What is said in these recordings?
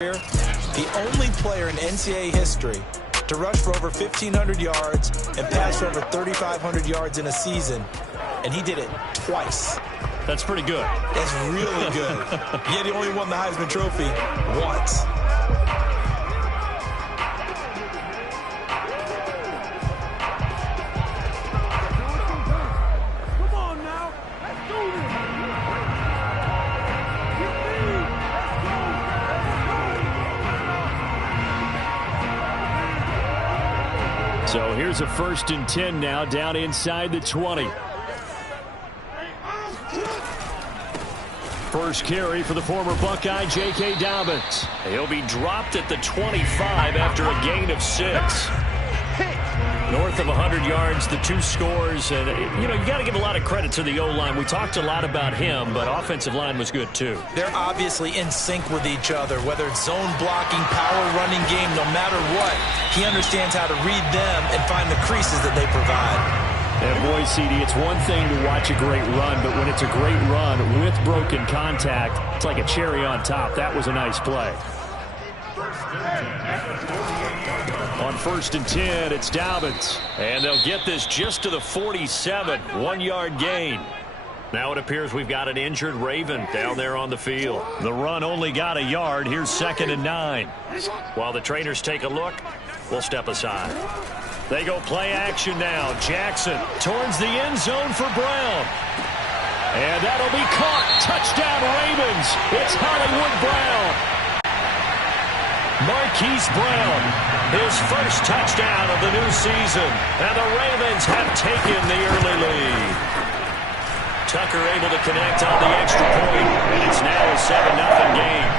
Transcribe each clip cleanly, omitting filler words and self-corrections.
The only player in NCAA history to rush for over 1,500 yards and pass for over 3,500 yards in a season, and he did it twice. That's pretty good. That's really good. Yet he only won the Heisman Trophy once. So here's a 1st and 10 now, down inside the 20. First carry for the former Buckeye, J.K. Dobbins. He'll be dropped at the 25 after a gain of 6. North of 100 yards, the 2 scores. And, you got to give a lot of credit to the O-line. We talked a lot about him, but offensive line was good, too. They're obviously in sync with each other, whether it's zone blocking, power running game, no matter what. He understands how to read them and find the creases that they provide. And boy, CD, it's one thing to watch a great run, but when it's a great run with broken contact, it's like a cherry on top. That was a nice play. On 1st and 10, it's Dobbins. And they'll get this just to the 47, 1-yard gain. Now it appears we've got an injured Raven down there on the field. The run only got a yard. Here's 2nd and 9. While the trainers take a look, we'll step aside. They go play action now. Jackson towards the end zone for Brown. And that'll be caught. Touchdown Ravens. It's Hollywood Brown. Marquise Brown, his first touchdown of the new season. And the Ravens have taken the early lead. Tucker able to connect on the extra point. And it's now a 7-0 game.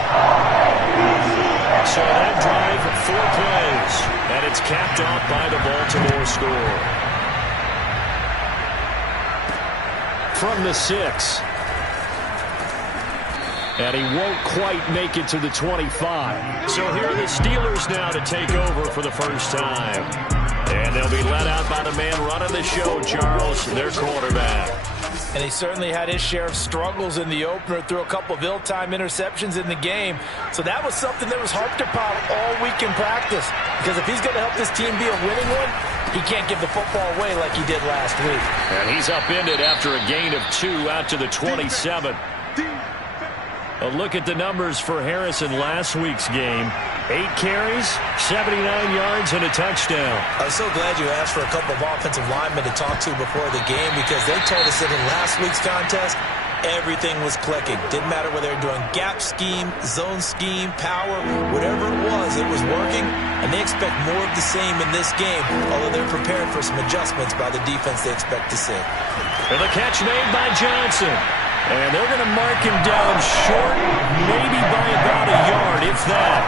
So that drive, 4 plays. And it's capped off by the Baltimore score. From the 6. And he won't quite make it to the 25. So here are the Steelers now to take over for the first time. And they'll be led out by the man running the show, Charles, their quarterback. And he certainly had his share of struggles in the opener, threw a couple of ill-timed interceptions in the game. So that was something that was harped upon all week in practice. Because if he's going to help this team be a winning one, he can't give the football away like he did last week. And he's upended after a gain of 2 out to the 27. A look at the numbers for Harrison last week's game. 8 carries, 79 yards, and a touchdown. I was so glad you asked for a couple of offensive linemen to talk to before the game because they told us that in last week's contest, everything was clicking. Didn't matter whether they were doing gap scheme, zone scheme, power, whatever it was working, and they expect more of the same in this game, although they're prepared for some adjustments by the defense they expect to see. And the catch made by Johnson. And they're going to mark him down short, maybe by about a yard, if that.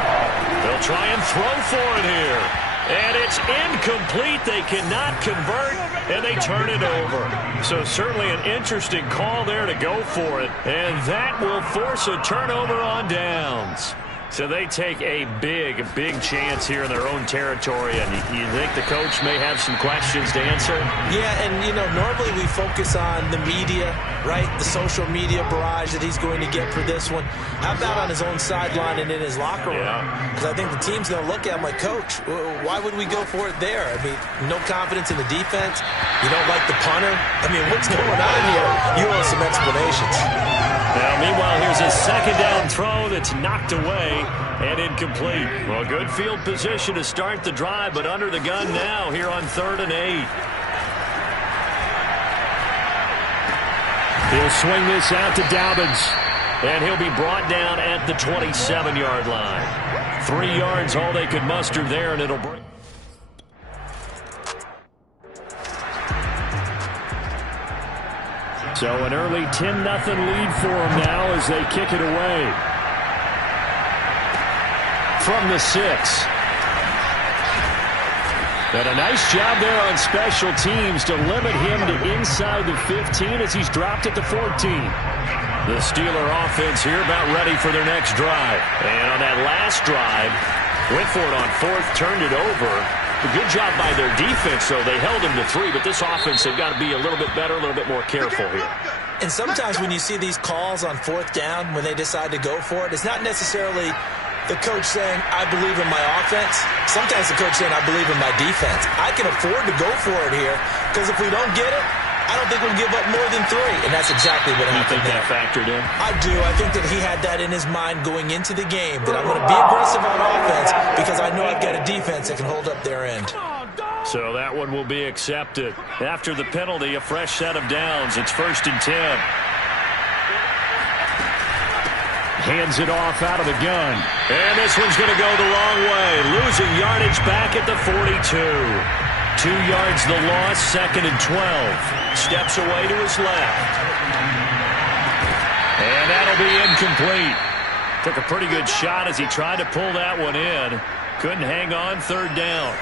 They'll try and throw for it here. And it's incomplete. They cannot convert, and they turn it over. So certainly an interesting call there to go for it. And that will force a turnover on downs. So they take a big chance here in their own territory. And you think the coach may have some questions to answer? Yeah, and, normally we focus on the media, right? The social media barrage that he's going to get for this one. How about on his own sideline and in his locker room? Because I think the team's going to look at him like, Coach, why would we go for it there? I mean, no confidence in the defense. You don't like the punter. I mean, what's going on here? You owe some explanations. Now, meanwhile, here's a 2nd down throw that's knocked away and incomplete. Well, good field position to start the drive, but under the gun now here on 3rd and 8. He'll swing this out to Dobbins, and he'll be brought down at the 27-yard line. 3 yards, all they could muster there, and it'll break. So an early 10-0 lead for them now as they kick it away. From the 6. And a nice job there on special teams to limit him to inside the 15 as he's dropped at the 14. The Steeler offense here about ready for their next drive. And on that last drive, went for it on 4th, turned it over. A good job by their defense, though. They held him to 3, but this offense, they've got to be a little bit better, a little bit more careful here. And sometimes when you see these calls on 4th down, when they decide to go for it, it's not necessarily the coach saying, I believe in my offense. Sometimes the coach saying, I believe in my defense. I can afford to go for it here because if we don't get it, I don't think we'll give up more than 3. And that's exactly what happened. You think that factored in? I do. I think that he had that in his mind going into the game, that I'm going to be aggressive on offense because I know I've got a defense that can hold up their end. So that one will be accepted. After the penalty, a fresh set of downs. It's 1st and 10. Hands it off out of the gun. And this one's going to go the wrong way. Losing yardage back at the 42. 2 yards the loss, 2nd and 12. Steps away to his left. And that'll be incomplete. Took a pretty good shot as he tried to pull that one in. Couldn't hang on, 3rd down.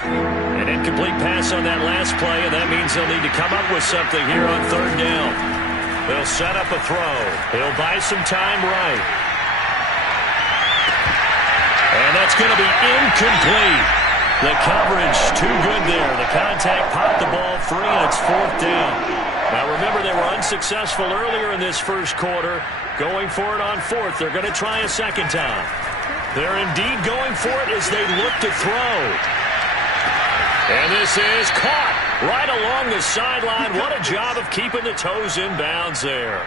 An incomplete pass on that last play, and that means they'll need to come up with something here on 3rd down. They'll set up a throw. He'll buy some time right. And that's going to be incomplete. The coverage too good there. The contact popped the ball free, and it's 4th down. Now remember, they were unsuccessful earlier in this first quarter. Going for it on 4th. They're going to try a second time. They're indeed going for it as they look to throw. And this is caught right along the sideline. What a job of keeping the toes in bounds there.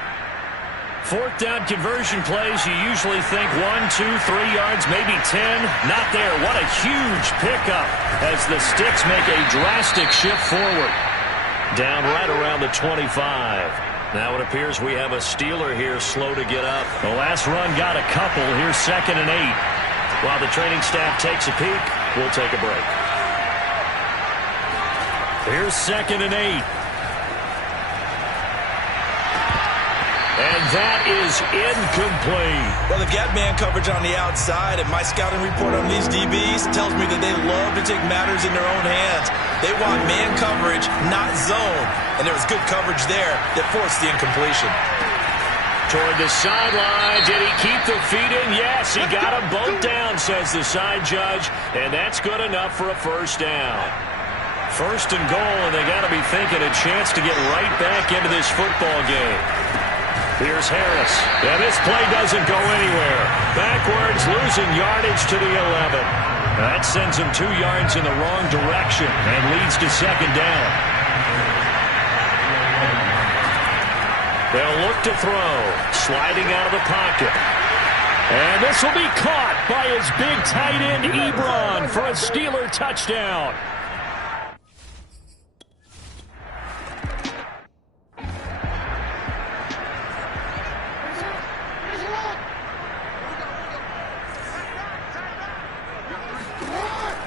4th down conversion plays, you usually think 1, 2, 3 yards, maybe 10. Not there. What a huge pickup as the Sticks make a drastic shift forward. Down right around the 25. Now it appears we have a Steeler here slow to get up. The last run got a couple. Here's 2nd and 8. While the training staff takes a peek, we'll take a break. Here's 2nd and 8. And that is incomplete. Well, they've got man coverage on the outside, and my scouting report on these DBs tells me that they love to take matters in their own hands. They want man coverage, not zone. And there was good coverage there that forced the incompletion. Toward the sideline. Did he keep the feet in? Yes, he got them both down, says the side judge. And that's good enough for a 1st down. 1st and goal, and they got to be thinking a chance to get right back into this football game. Here's Harris. And this play doesn't go anywhere. Backwards, losing yardage to the 11. That sends him 2 yards in the wrong direction and leads to 2nd down. They'll look to throw. Sliding out of the pocket. And this will be caught by his big tight end, Ebron, for a Steeler touchdown.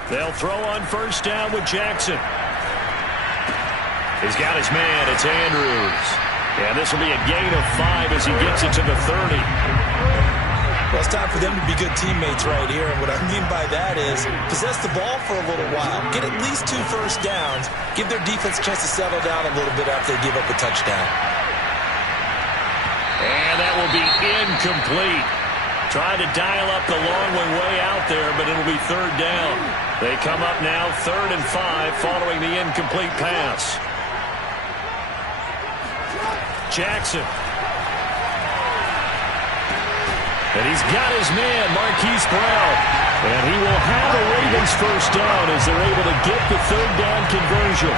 They'll throw on 1st down with Jackson. He's got his man. It's Andrews. And this will be a gain of 5 as he gets it to the 30. Well, it's time for them to be good teammates right here. And what I mean by that is possess the ball for a little while. Get at least 2 first downs. Give their defense a chance to settle down a little bit after they give up a touchdown. And that will be incomplete. Trying to dial up the long one way out there, but it'll be 3rd down. They come up now 3rd and 5 following the incomplete pass. Jackson. And he's got his man, Marquise Brown. And he will have the Ravens 1st down as they're able to get the 3rd down conversion.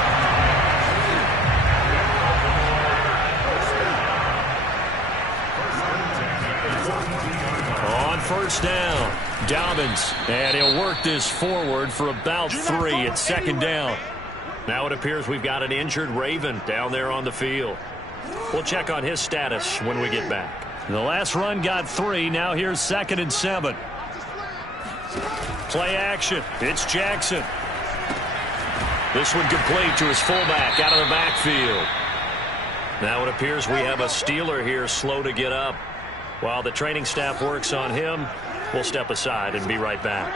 On 1st down, Dobbins. And he'll work this forward for about 3 at 2nd down. Now it appears we've got an injured Raven down there on the field. We'll check on his status when we get back. The last run got 3. Now here's 2nd and 7. Play action. It's Jackson. This one complete to his fullback out of the backfield. Now it appears we have a Steeler here slow to get up. While the training staff works on him, we'll step aside and be right back.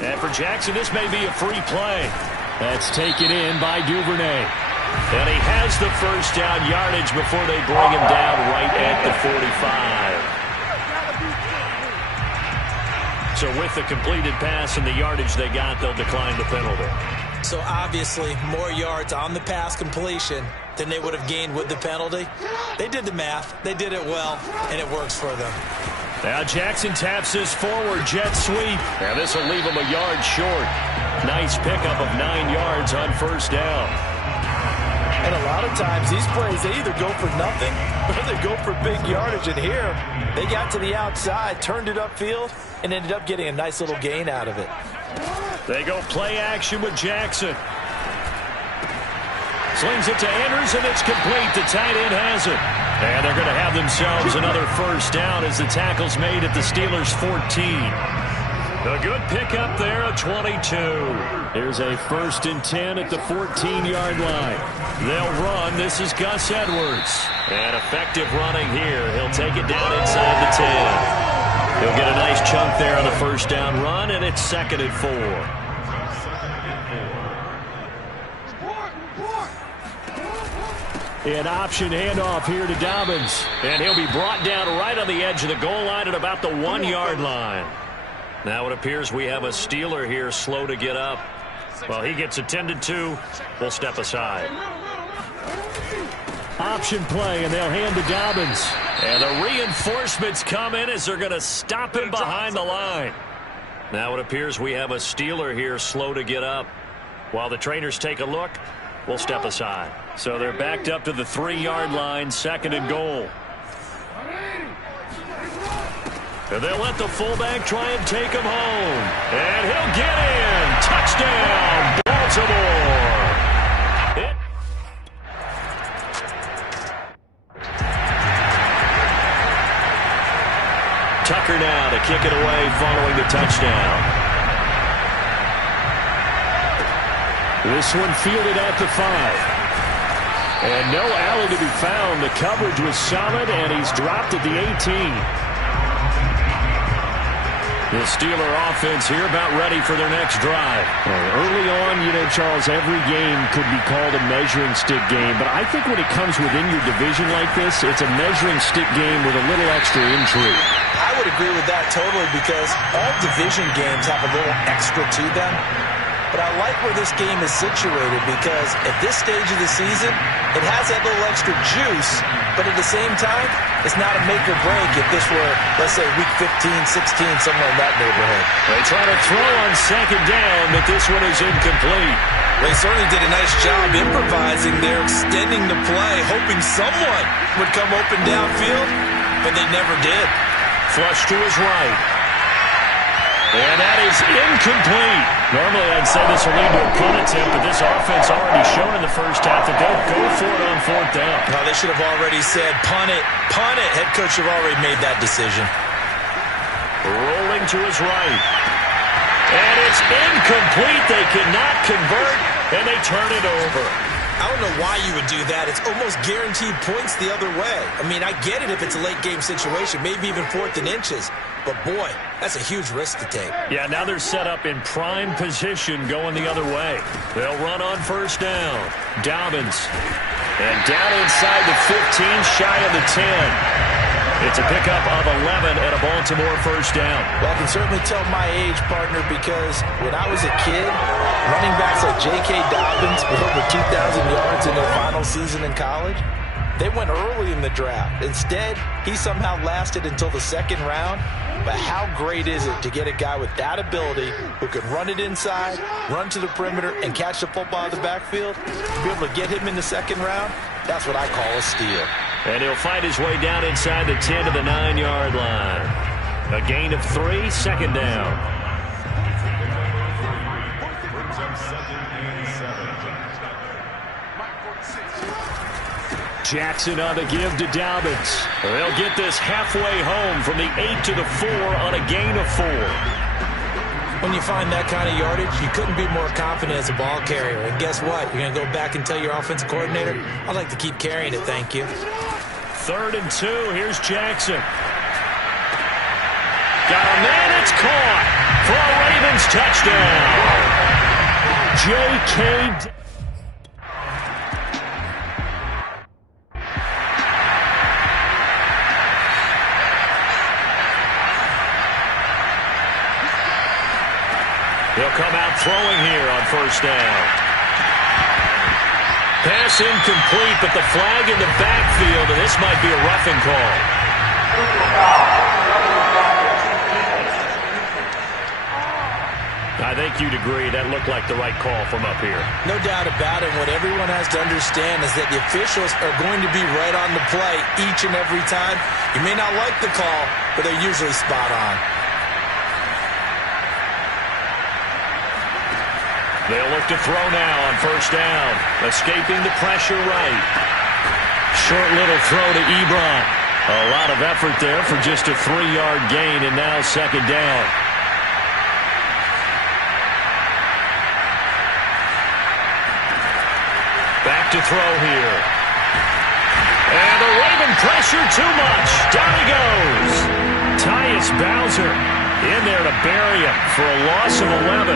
And for Jackson, this may be a free play. That's taken in by Duvernay. And he has the 1st down yardage before they bring him down right at the 45. So with the completed pass and the yardage they got, they'll decline the penalty. So obviously more yards on the pass completion than they would have gained with the penalty. They did the math. They did it well, and it works for them. Now Jackson taps his forward jet sweep. Now this will leave him a yard short. Nice pickup of 9 yards on first down. And a lot of times these plays, they either go for nothing or they go for big yardage. And here, they got to the outside, turned it upfield, and ended up getting a nice little gain out of it. They go play action with Jackson. Slings it to Andrews, and it's complete. The tight end has it. And they're going to have themselves another first down as the tackle's made at the Steelers' 14. A good pickup there at 22. Here's a 1st and 10 at the 14-yard line. They'll run. This is Gus Edwards. And effective running here. He'll take it down inside the 10. He'll get a nice chunk there on the first down run, and it's 2nd and 4. An option handoff here to Dobbins. And he'll be brought down right on the edge of the goal line at about the 1-yard line. Now it appears we have a Steeler here slow to get up. Well, he gets attended to. We'll step aside. Option play, and they'll hand to Dobbins. And the reinforcements come in as they're going to stop him behind the line. Now it appears we have a Steeler here slow to get up. While the trainers take a look, we'll step aside. So they're backed up to the 3-yard line, 2nd and goal. And they'll let the fullback try and take him home. And he'll get in. Touchdown, Baltimore. Tucker now to kick it away following the touchdown. This one fielded at the 5. And no alley to be found. The coverage was solid, and he's dropped at the 18. The Steeler offense here about ready for their next drive. Early on, Charles, every game could be called a measuring stick game. But I think when it comes within your division like this, it's a measuring stick game with a little extra intrigue. I would agree with that totally because all division games have a little extra to them. But I like where this game is situated because at this stage of the season, it has that little extra juice, but at the same time, it's not a make or break if this were, let's say, week 15, 16, somewhere in that neighborhood. They try to throw on 2nd down, but this one is incomplete. They certainly did a nice job improvising there, extending the play, hoping someone would come open downfield, but they never did. Flush to his right. And that is incomplete. Normally I'd say this will lead to a punt attempt, but this offense already shown in the first half that they'll go for it on 4th down. Well, they should have already said, punt it, punt it. Head coach should have already made that decision. Rolling to his right. And it's incomplete. They cannot convert, and they turn it over. I don't know why you would do that. It's almost guaranteed points the other way. I mean, I get it if it's a late game situation, maybe even 4th and inches. But, boy, that's a huge risk to take. Yeah, now they're set up in prime position going the other way. They'll run on 1st down. Dobbins. And down inside the 15, shy of the 10. It's a pickup of 11 and a Baltimore 1st down. Well, I can certainly tell my age, partner, because when I was a kid, running backs like J.K. Dobbins with over 2,000 yards in their final season in college, they went early in the draft. Instead, he somehow lasted until the 2nd round. But how great is it to get a guy with that ability who can run it inside, run to the perimeter, and catch the football in the backfield? To be able to get him in the 2nd round, that's what I call a steal. And he'll fight his way down inside the 10 to the 9-yard line. A gain of 3, 2nd down. Jackson on the give to Dobbins. They'll get this halfway home from the 8 to the 4 on a gain of 4. When you find that kind of yardage, you couldn't be more confident as a ball carrier. And guess what? You're going to go back and tell your offensive coordinator, I'd like to keep carrying it, thank you. 3rd and 2. Here's Jackson. Got a man. It's caught for a Ravens touchdown. J.K. He'll come out throwing here on 1st down. Pass incomplete, but the flag in the backfield, and this might be a roughing call. I think you'd agree that looked like the right call from up here. No doubt about it. What everyone has to understand is that the officials are going to be right on the play each and every time. You may not like the call, but they're usually spot on. They'll look to throw now on first down. Escaping the pressure right. Short little throw to Ebron. A lot of effort there for just a 3-yard gain, and now second down. Back to throw here. And the Raven pressure too much. Down he goes. Tyus Bowser in there to bury him for a loss of 11.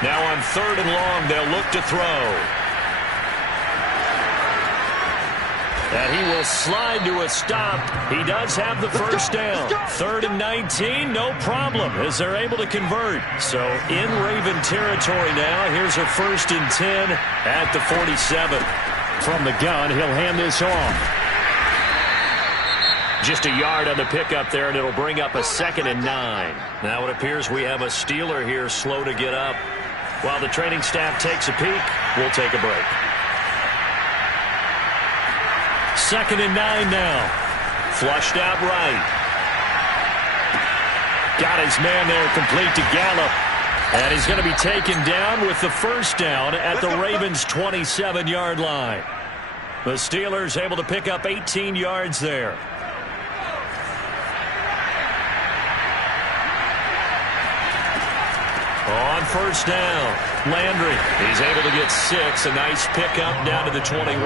Now on 3rd and long, they'll look to throw. And he will slide to a stop. He does have the first down. 3rd and 19, no problem, as they're able to convert. So in Raven territory now. Here's a 1st and 10 at the 47. From the gun, he'll hand this off. Just a yard on the pickup there, and it'll bring up a 2nd and 9. Now it appears we have a Steeler here slow to get up. While the training staff takes a peek, we'll take a break. 2nd and 9 now. Flushed out right. Got his man there complete to Gallup. And he's going to be taken down with the first down at the Ravens' 27-yard line. The Steelers able to pick up 18 yards there. On first down, Landry. He's able to get 6. A nice pickup down to the 21.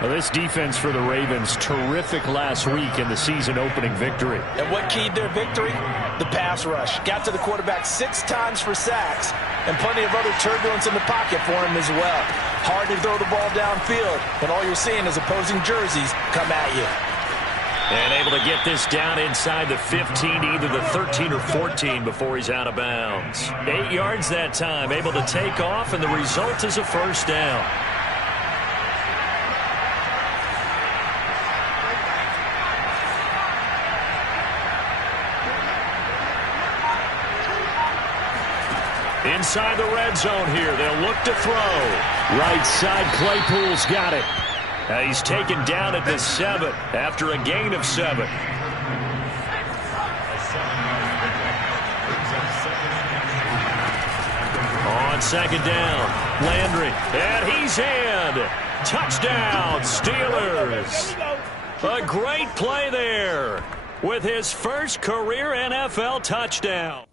Well, this defense for the Ravens, terrific last week in the season-opening victory. And what keyed their victory? The pass rush. Got to the quarterback 6 times for sacks, and plenty of other turbulence in the pocket for him as well. Hard to throw the ball downfield when all you're seeing is opposing jerseys come at you. And able to get this down inside the 15, either the 13 or 14 before he's out of bounds. 8 yards that time, able to take off, and the result is a first down. Inside the red zone here, they'll look to throw. Right side, Claypool's got it. He's taken down at the 7 after a gain of 7. On second down, Landry, and he's in. Touchdown, Steelers. A great play there with his first career NFL touchdown.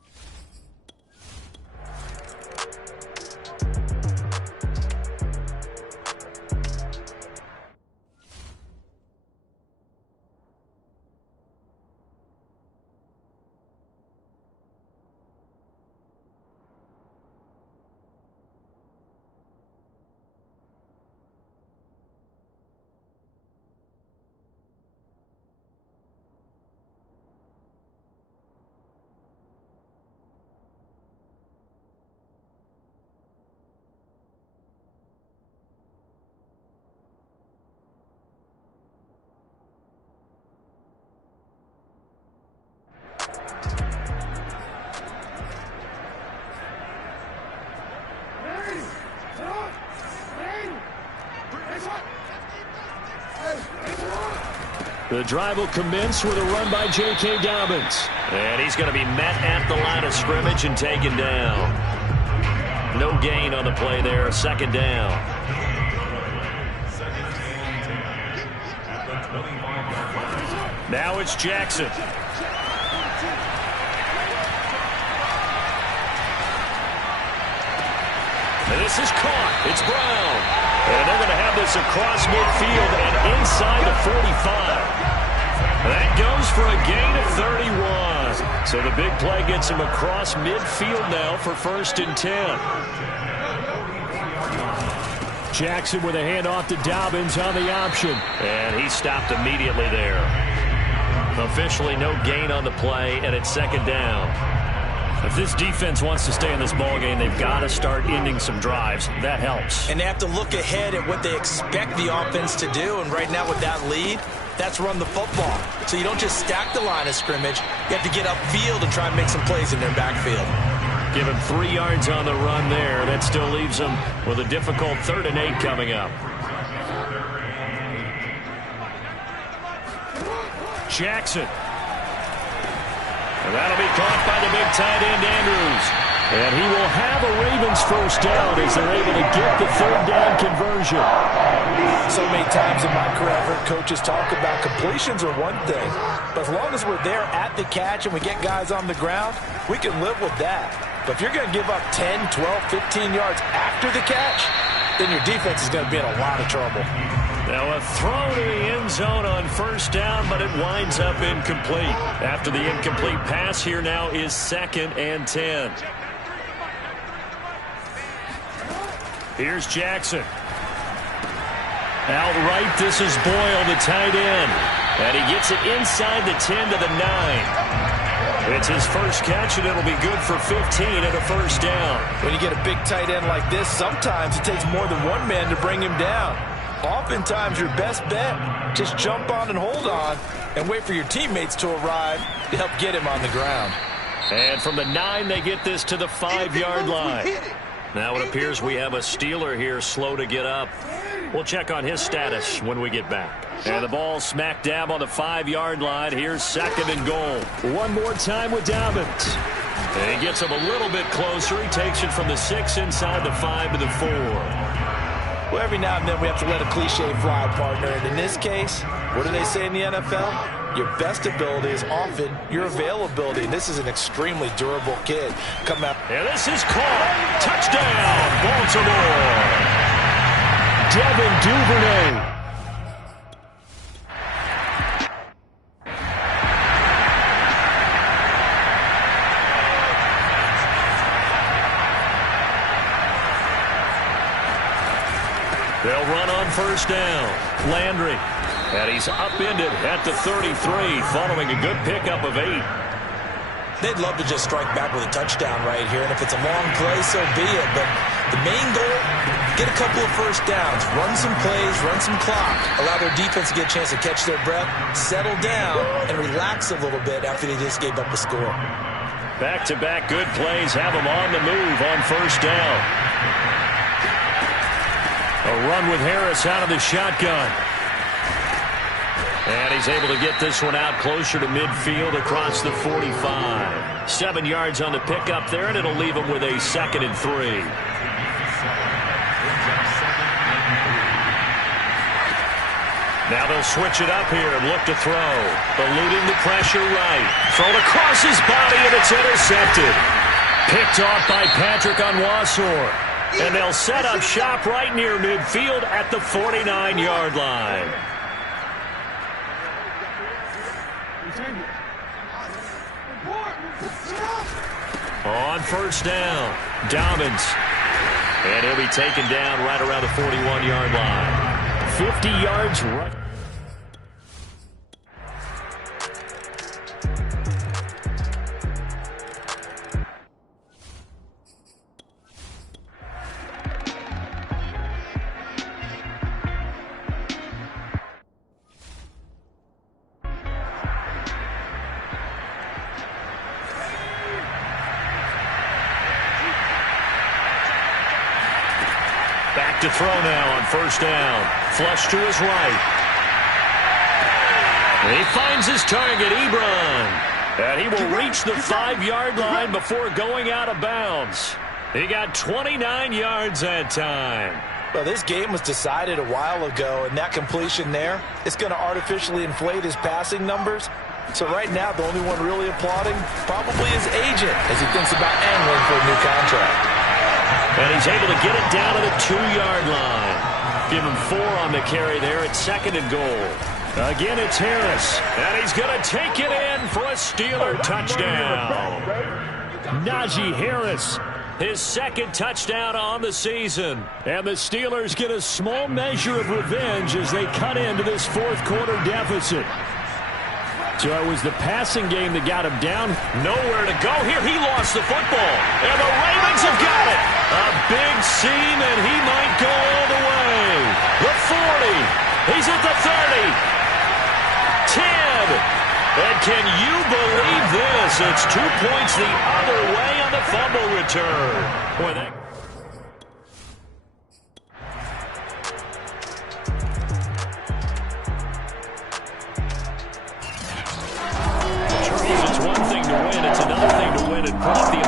The drive will commence with a run by J.K. Dobbins. And he's going to be met at the line of scrimmage and taken down. No gain on the play there, second down. Now it's Jackson. And this is caught. It's Brown. And they're going to have this across midfield and inside the 45. That goes for a gain of 31. So the big play gets him across midfield now for 1st and 10. Jackson with a handoff to Dobbins on the option. And he stopped immediately there. Officially no gain on the play, and it's second down. If this defense wants to stay in this ballgame, they've got to start ending some drives. That helps. And they have to look ahead at what they expect the offense to do. And right now with that lead, that's run the football. So you don't just stack the line of scrimmage. You have to get upfield and try and make some plays in their backfield. Give him 3 yards on the run there. That still leaves him with a difficult 3rd and 8 coming up. Jackson. And that'll be caught by the big tight end, Andrews. And he will have a Ravens first down as they're able to get the 3rd down conversion. So many times in my career, I've heard coaches talk about completions are one thing. But as long as we're there at the catch and we get guys on the ground, we can live with that. But if you're going to give up 10, 12, 15 yards after the catch, then your defense is going to be in a lot of trouble. Now a throw to the end zone on first down, but it winds up incomplete. After the incomplete pass, here now is 2nd and 10. Here's Jackson. Outright, this is Boyle, the tight end. And he gets it inside the 10 to the 9. It's his first catch, and it'll be good for 15 and a first down. When you get a big tight end like this, sometimes it takes more than one man to bring him down. Oftentimes, your best bet, just jump on and hold on and wait for your teammates to arrive to help get him on the ground. And from the 9, they get this to the 5-yard line. Now it appears we have a Steeler here slow to get up. We'll check on his status when we get back. And the ball smack dab on the 5-yard line. Here's 2nd and goal. One more time with Dobbins. And he gets him a little bit closer. He takes it from the 6 inside the 5 to the 4. Well, every now and then we have to let a cliche fly, partner. And in this case, what do they say in the NFL? Your best ability is often your availability. And this is an extremely durable kid. Come out. And this is caught. Touchdown, Baltimore. Devin Duvernay. They'll run on first down. Landry. And he's upended at the 33 following a good pickup of 8. They'd love to just strike back with a touchdown right here. And if it's a long play, so be it. But the main goal, get a couple of first downs. Run some plays, run some clock. Allow their defense to get a chance to catch their breath, settle down, and relax a little bit after they just gave up a score. Back-to-back good plays have them on the move on first down. A run with Harris out of the shotgun. And he's able to get this one out closer to midfield across the 45. 7 yards on the pickup there, and it'll leave him with a 2nd and 3. Now they'll switch it up here and look to throw. Eluding the pressure right. Thrown across his body, and it's intercepted. Picked off by Patrick Onwuasor. And they'll set up shop right near midfield at the 49-yard line. On first down, Dobbins. And he'll be taken down right around the 41-yard line. 50 yards right. Back to throw now on first down. Flush to his right. He finds his target, Ebron. And he will reach the 5-yard line before going out of bounds. He got 29 yards that time. Well, this game was decided a while ago, and that completion there, it's going to artificially inflate his passing numbers. So right now, the only one really applauding probably his agent as he thinks about angling for a new contract. And he's able to get it down to the 2-yard line. Give him 4 on the carry there at 2nd and goal. Again, it's Harris. And he's going to take it in for a Steeler touchdown. Najee Harris. His 2nd touchdown on the season. And the Steelers get a small measure of revenge as they cut into this 4th quarter deficit. So it was the passing game that got him down. Nowhere to go here. He lost the football. And the Ravens have got it. A big seam, and he might go all the way. The 40. He's at the 30. 10. And can you believe this? It's 2 points the other way on the fumble return. Boy, that... Charles, it's one thing to win. It's another thing to win and put up the